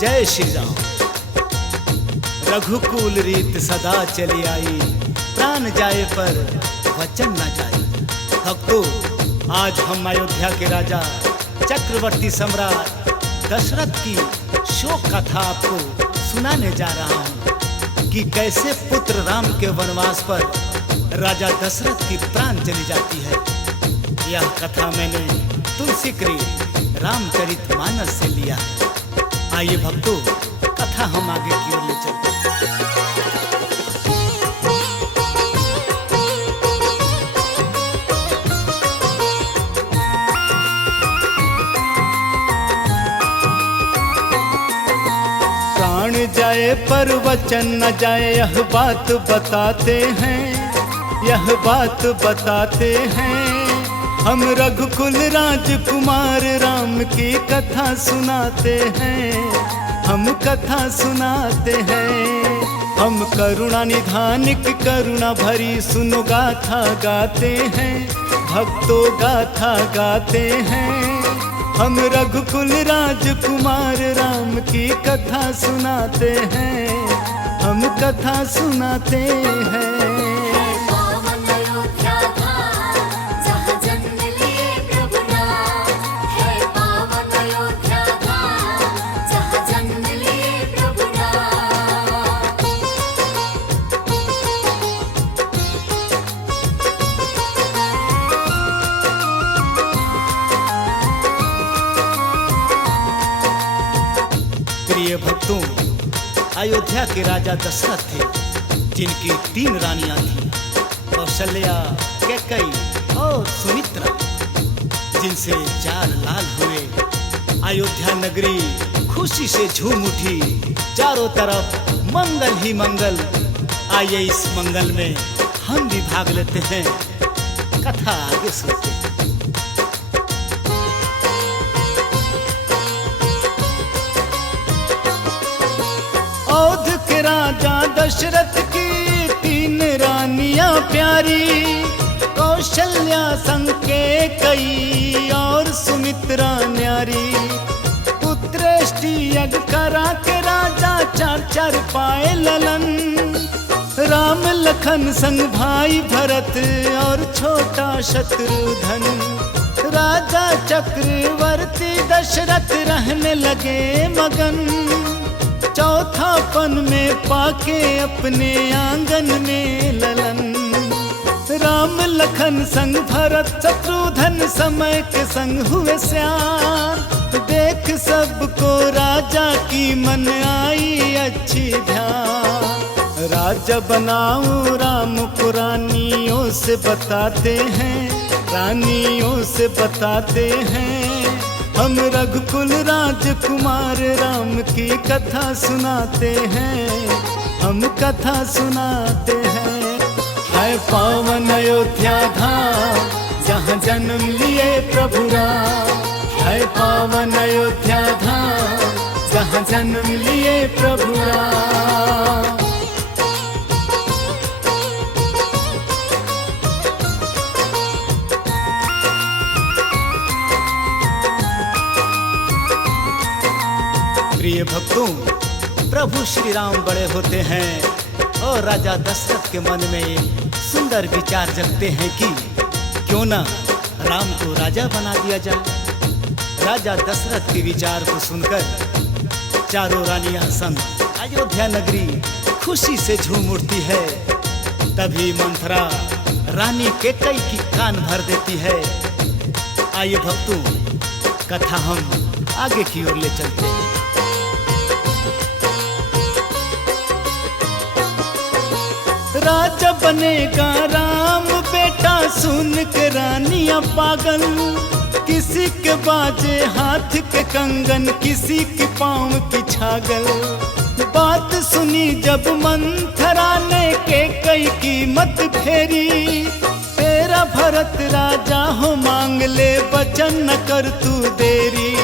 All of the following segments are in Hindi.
जय श्री राम। रघुकुल रीत सदा चली आई, प्राण जाए पर वचन न जाए। भक्तों, आज हम अयोध्या के राजा चक्रवर्ती सम्राट दशरथ की शोक कथा आपको सुनाने जा रहा हूँ कि कैसे पुत्र राम के वनवास पर राजा दशरथ की प्राण चली जाती है। यह कथा मैंने तुलसीकृत रामचरितमानस से लिया है। आइए भक्तों, कथा हम आगे की ओर ले चलते हैं। प्राण जाए पर वचन न जाए, यह बात बताते हैं, यह बात बताते हैं। हम रघुकुल राजकुमार राम की कथा सुनाते हैं, हम कथा सुनाते हैं। हम करुणा निधान की करुणा भरी सुनो गाथा गाते हैं, भक्तों गाथा गाते हैं। हम रघुकुल राजकुमार राम की कथा सुनाते हैं, हम कथा सुनाते हैं। प्रिय भक्तों, अयोध्या के राजा दशरथ थे, जिनकी 3 रानियां थीं, कौशल्या, कैकेयी और सुमित्रा, जिनसे 4 लाल हुए। अयोध्या नगरी खुशी से झूम उठी, चारों तरफ मंगल ही मंगल। आइए इस मंगल में हम भी भाग लेते हैं। कथा आगे सुनते हैं। औध के राजा दशरथ की 3 रानियां प्यारी, कौशल्या, कैकेयी और सुमित्रा न्यारी। पुत्रेष्टि यज्ञ करा के राजा 4 पाए ललन। राम लखन संग भाई भरत और छोटा शत्रुघ्न। राजा चक्रवर्ती दशरथ रहने लगे मगन, चौथापन में पाके अपने आंगन में ललन। राम लखन संग भरत शत्रुघ्न समय के संग हुए श्याम। देख सबको राजा की मन आई अच्छी ध्यान। राजा बनाऊं राम को रानियों से बताते हैं, रानियों से बताते हैं। हम रघुकुल राजकुमार राम की कथा सुनाते हैं, हम कथा सुनाते हैं। है पावन अयोध्या धाम, जहाँ जन्म लिए प्रभु राम। है पावन अयोध्या धाम, जहाँ जन्म लिए प्रभु राम। प्रिय भक्तों, प्रभु श्री राम बड़े होते हैं और राजा दशरथ के मन में एक सुंदर विचार जगते हैं कि क्यों ना राम को राजा बना दिया जाए। राजा दशरथ के विचार को सुनकर 4 रानियां संग अयोध्या नगरी खुशी से झूम उठती है। तभी मंथरा रानी कैकेयी की कान भर देती है। आइए भक्तों, कथा हम आगे की ओर ले चलते हैं। राजा बनेगा राम बेटा, सुन के रानियां पागल। किसी के बाजे हाथ के कंगन, किसी के पाँव की छागल। बात सुनी जब मंथरा ने कैकेयी की मत फेरी। तेरा भरत राजा हो मांग ले, वचन न कर तू देरी।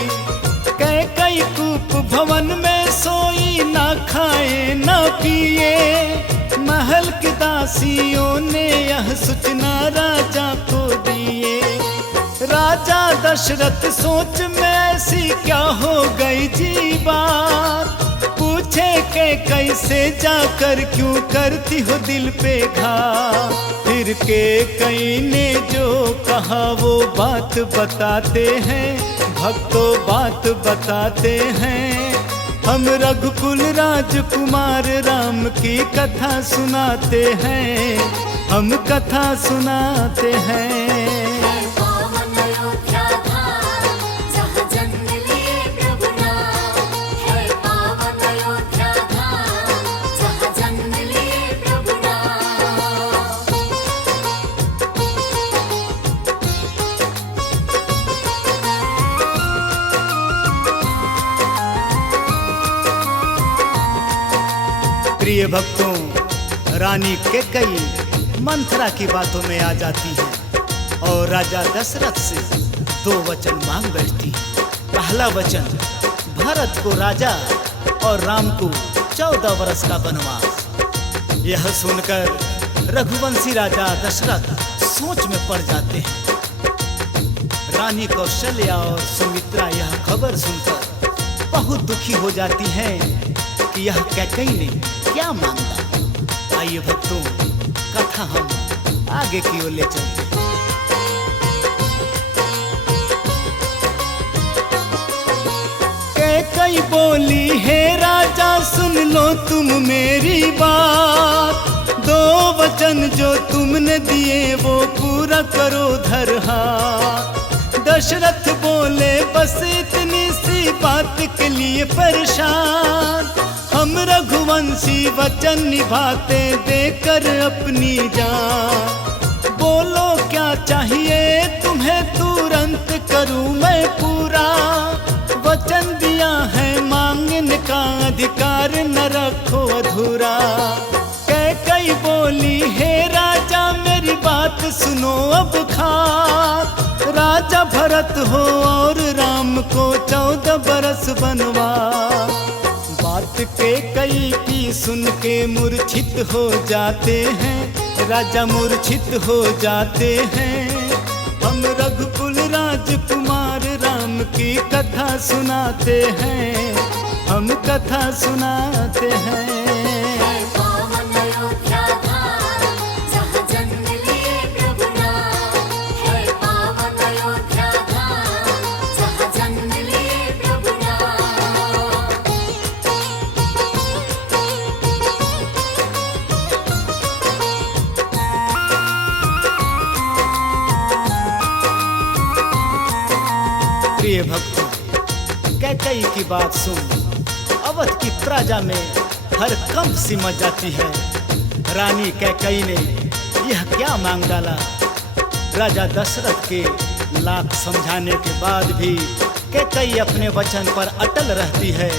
कैकेयी कूप भवन में सोई, ना खाए ना पिए। महल की दासियों ने यह सूचना राजा को दिए। राजा दशरथ सोच में ऐसी क्या हो गई जी बात, पूछे के कैसे जाकर क्यों करती हो दिल पे घाव। फिर के कई ने जो कहा वो बात बताते हैं, भक्तों बात बताते हैं। हम रघुकुल राजकुमार राम की कथा सुनाते हैं, हम कथा सुनाते हैं। प्रिय भक्तों, रानी कैकेयी मंथरा की बातों में आ जाती है और राजा दशरथ से 2 वचन मांग बैठती है। पहला वचन, भरत को राजा और राम को 14 वर्ष का वनवास। यह सुनकर रघुवंशी राजा दशरथ सोच में पड़ जाते हैं। रानी कौशल्या और सुमित्रा यह खबर सुनकर बहुत दुखी हो जाती हैं कि यह कैकेयी ने क्या मांगा। आइए भक्तों, कथा हम आगे की ओर ले चलते हैं। कैकेयी बोली, हे राजा सुन लो तुम मेरी बात, 2 वचन जो तुमने दिए वो पूरा करो धरहा। दशरथ बोले, बस इतनी सी बात के लिए परेशान, हम रघुवंशी वचन निभाते देकर अपनी जान। बोलो क्या चाहिए तुम्हें, तुरंत करूं मैं पूरा, वचन दिया है मांगने का अधिकार न रखो अधूरा। कैकेयी बोली, हे राजा मेरी बात सुनो अब खास, राजा भरत हो और राम को 14 बरस बनवास। बात कैकेयी की सुन के मूर्छित हो जाते हैं, राजा मूर्छित हो जाते हैं। हम रघुकुल राजकुमार राम की कथा सुनाते हैं, हम कथा सुनाते हैं। प्रिय भक्तों, कैकेयी की बात सुन अवध की प्रजा में हरकंप सी मच जाती है। रानी कैकेयी ने यह क्या मांग डाला। राजा दशरथ के लाख समझाने के बाद भी कैकेयी अपने वचन पर अटल रहती है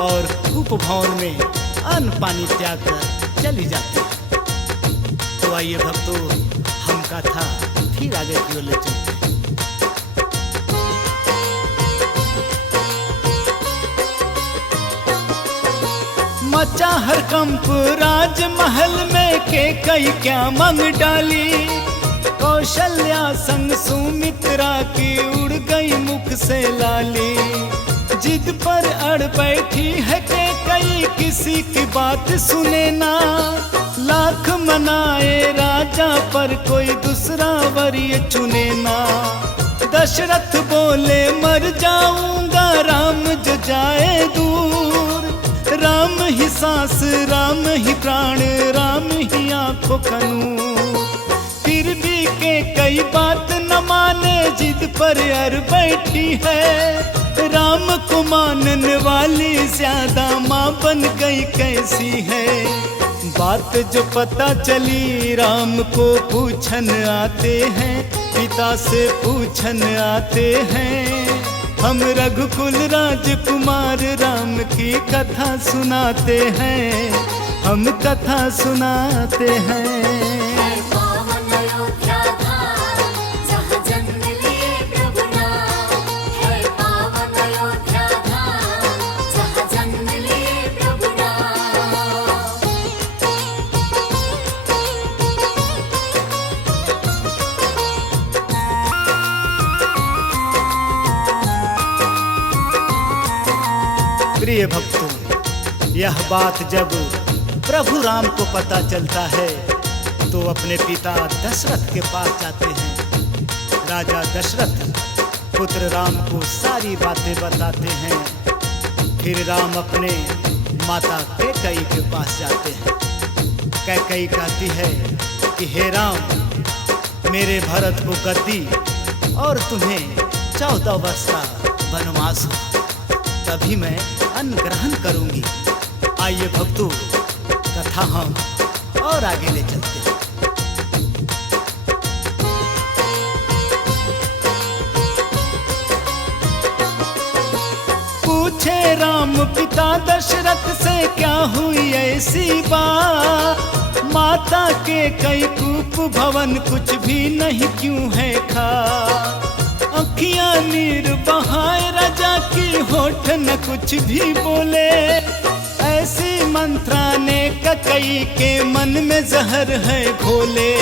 और कूप भवन में अन्न पानी त्याग कर चली जाती है। तो आइए भक्तों, हम कथा फिर आगे की ओर ले चलते हैं। मचा हरकंप राजमहल में कैकेयी क्या मांग डाली, कौशल्या संग सुमित्रा की उड़ गई मुख से लाली। जिद पर अड़ बैठी है कैकेयी किसी की बात सुने ना, लाख मनाए राजा पर कोई दूसरा वरीय चुने ना। दशरथ बोले, मर जाऊंगा राम जो जाए दूर, राम ही सांस राम ही प्राण राम ही आंखों का नूर। फिर भी कैकेयी बात न माने, जिद पर अड़ बैठी है। राम को मानने वाली ज्यादा माँ बन गई कैसी है। बात जो पता चली राम को पूछन आते हैं, पिता से पूछन आते हैं। हम रघुकुल राजकुमार राम की कथा सुनाते हैं, हम कथा सुनाते हैं। प्रिय भक्तों, यह बात जब प्रभु राम को पता चलता है तो अपने पिता दशरथ के पास जाते हैं। राजा दशरथ पुत्र राम को सारी बातें बताते हैं। फिर राम अपने माता कैकेयी के पास जाते हैं। कैकेयी कहती है कि हे राम, मेरे भरत को गद्दी और तुम्हें 14 वर्ष का वनवास हो, तभी मैं अन्न ग्रहण करूंगी। आइए भक्तों, कथा हम और आगे ले चलते हैं। पूछे राम पिता दशरथ से, क्या हुई ऐसी बात, माता के कई कूप भवन कुछ भी नहीं क्यों है खा। अखियां नीर बहाए राजा की, होठ न कुछ भी बोले। ऐसी मंत्राने कैकेयी के मन में जहर है घोले।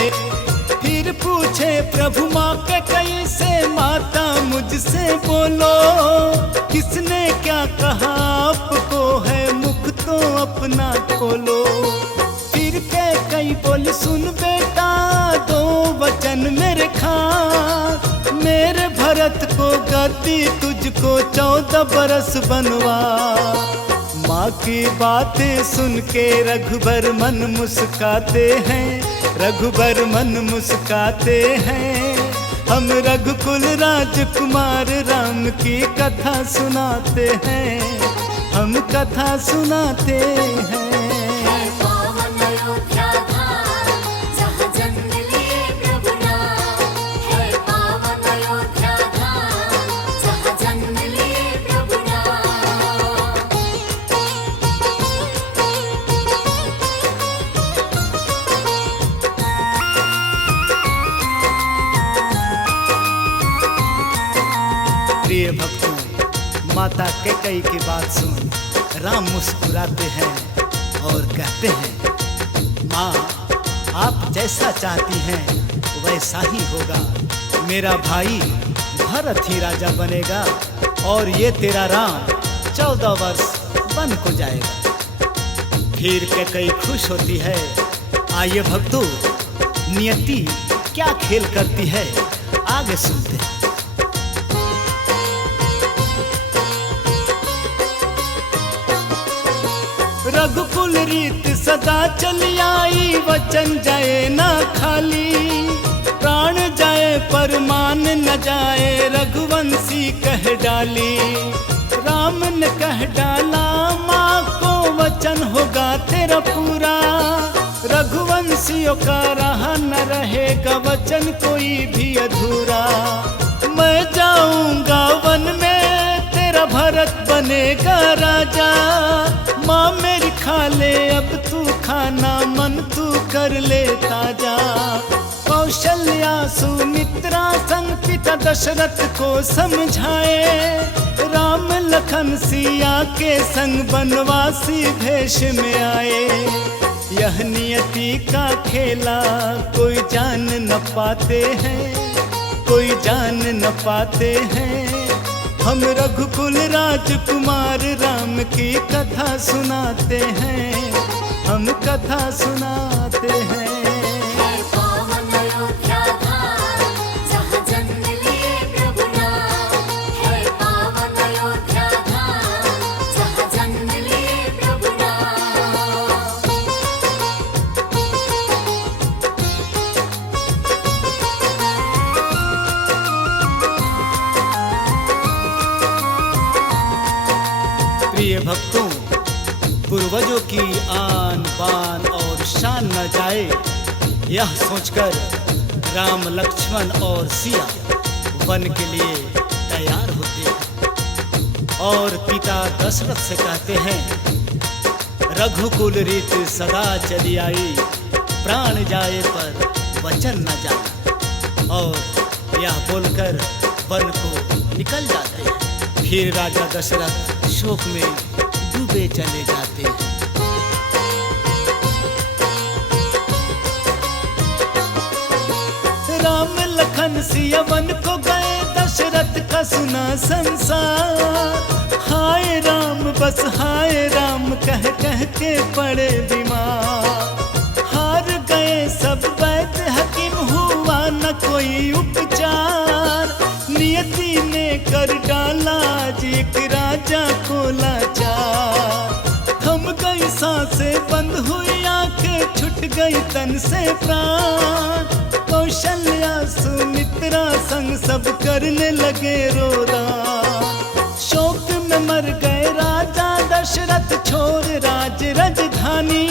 फिर पूछे प्रभु माँ कैकेयी से, माता मुझसे बोलो, किसने क्या कहा आपको है, मुख तो अपना खोलो। फिर कैकेयी बोली, सुन बेटा 2 वचन मेरे खास, मेरे भरत को गद्दी, तुझको 14 बरस बनवा। माँ की बातें सुन के रघुबर मन मुस्काते हैं, रघुबर मन मुस्काते हैं। हम रघुकुल राजकुमार राम की कथा सुनाते हैं, हम कथा सुनाते हैं। प्रिय भक्तों, माता कैकेयी की बात सुन राम मुस्कुराते हैं और कहते हैं, माँ आप जैसा चाहती हैं वैसा ही होगा। मेरा भाई भरत ही राजा बनेगा और ये तेरा राम 14 वर्ष वन को जाएगा। फिर कैकेयी खुश होती है। आइए भक्तों, नियति क्या खेल करती है आगे सुनते हैं। रघुकुल रीत सदा चली आई, वचन जाए ना खाली। प्राण जाए पर मान न जाए, रघुवंशी कह डाली। राम ने कह डाला, माँ को वचन होगा तेरा पूरा। रघुवंशियों का रहा न रहेगा, वचन कोई भी अधूरा। मैं जाऊंगा वन में, तेरा भरत बनेगा राजा। माँ मेरी खा ले अब तू खाना, मन तू कर ले ताजा। कौशल्या सुमित्रा संग पिता दशरथ को समझाए। राम लखन सिया के संग बनवासी भेष में आए। यह नियति का खेला कोई जान न पाते हैं, कोई जान न पाते हैं। हम रघुकुल राजकुमार राम की कथा सुनाते हैं, हम कथा सुनाते हैं। प्रिय भक्तों, पूर्वजों की आन बान और शान न जाए, यह सोचकर राम लक्ष्मण और सिया वन के लिए तैयार होते हैं और पिता दशरथ से कहते हैं, रघुकुल रीत सदा चली आई, प्राण जाए पर वचन न जाए। और यह बोलकर वन को निकल जाते हैं। फिर राजा दशरथ शोक में डूबे चले जाते हैं। राम लखन सिया वन को गए, दशरथ का सुना संसार। हाय राम बस हाय राम कह कह के पड़े बीमार। हार गए सब वैद्य हकीम, हुआ न कोई उपचार। नियति ने कर डाला आज एक राजा को लाचार। थम गई सांसें, बंद हुई आंखें, छूट गई तन से प्राण। कौशल्या सुमित्रा संग सब करने लगे रोदन। शोक में मर गए राजा दशरथ, छोड़ राज राजधानी।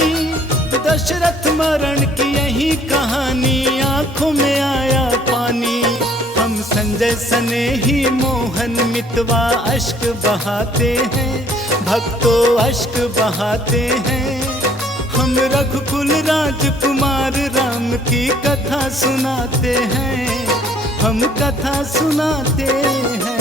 दशरथ मरण की यही कहानी, आंखों में आया पानी। हम संजय सने ही मोहन मितवा अश्क बहाते हैं, भक्तों अश्क बहाते हैं। हम रघुकुल राजकुमार राम की कथा सुनाते हैं, हम कथा सुनाते हैं।